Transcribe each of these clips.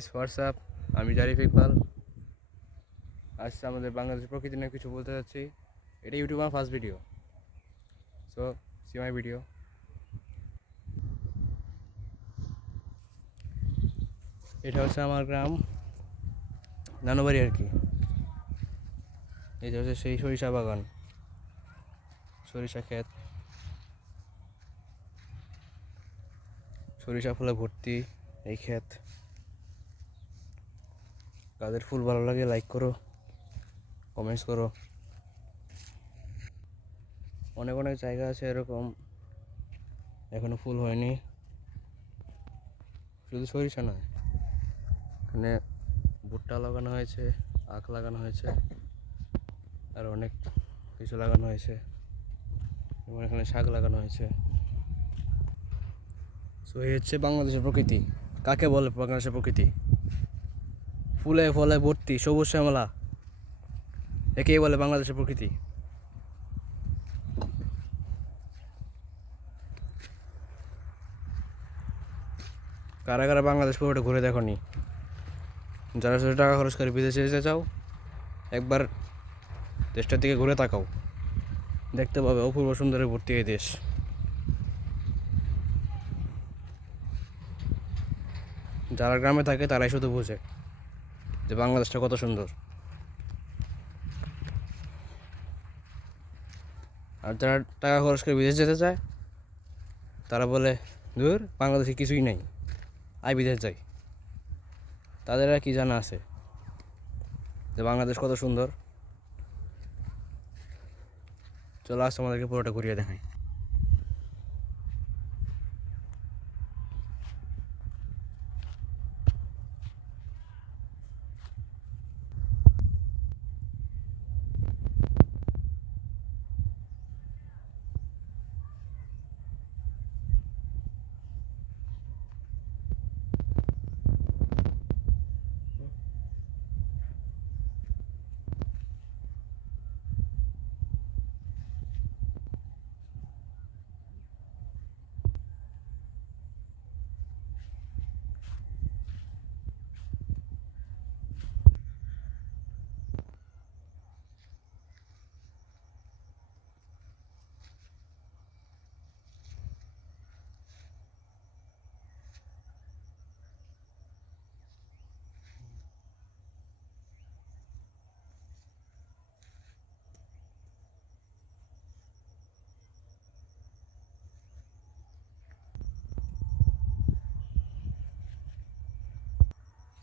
Guys, WhatsApp. আমি জারিফ ইকবাল। আজ আমাদের বাংলাদেশের প্রকৃতি নিয়ে কিছু বলতে যাচ্ছি। এটা ইউটিউব আমার first video, so see my video. এটা হচ্ছে আমার গ্রাম, নানুবাড়ি আর কি। এটা হচ্ছে সেই সরিষা বাগান, সরিষা ক্ষেত, সরিষা ফুলে ভর্তি এই ক্ষেত। কাদের ফুল ভালো লাগে লাইক করো, কমেন্টস করো। অনেক অনেক জায়গা আছে এরকম এখনো ফুল হয়নি। শুধু সরিষা নয়, এখানে ভুট্টা লাগানো হয়েছে, আখ লাগানো হয়েছে, আর অনেক কিছু লাগানো হয়েছে। এবং এখানে শাক লাগানো হয়েছে। সো এই হচ্ছে বাংলাদেশের প্রকৃতি। কাকে বলে বাংলাদেশের প্রকৃতি? ফুলে ফলে ভর্তি, সবুজ শ্যামলা, একেই বলে বাংলাদেশের প্রকৃতি। কারা কারা বাংলাদেশ পুরোটা ঘুরে দেখনি? যারা যারা টাকা খরচ করে বিদেশে যেতে চাও, একবার দেশটার দিকে ঘুরে তাকাও, দেখতে পাবে অপূর্ব সুন্দরে ভর্তি এই দেশ। যারা গ্রামে থাকে তারাই শুধু বোঝে যে বাংলাদেশটা কত সুন্দর। আর যারা টাকা খরচ করে বিদেশ যেতে চায় তারা বলে, দূর, বাংলাদেশে কিছুই নেই, আয় বিদেশ যাই। তাদের আর কি জানা আছে যে বাংলাদেশ কত সুন্দর? চলো আজ আমাদেরকে পুরোটা ঘুরিয়ে দেখাই।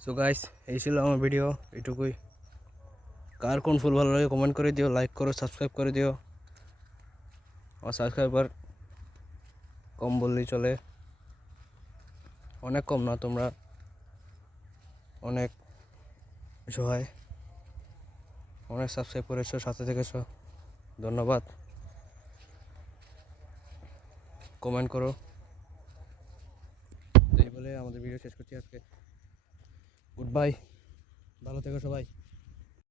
সো গাইস, এই ছিল আমার ভিডিও, এটুকুই। কার কোন ফুল ভালো লাগে কমেন্ট করে দিও, লাইক করো, সাবস্ক্রাইব করে দিও। আমার সাবস্ক্রাইবার কম বললেই চলে, অনেক কম না, তোমরা অনেক সহায়, অনেক সাবস্ক্রাইব করেছো, সাথে থেকেছো, ধন্যবাদ। কমেন্ট করো। তো এই বলে আমাদের ভিডিও শেষ করছি আজকে। গুড বাই, ভালো থেকো সবাই।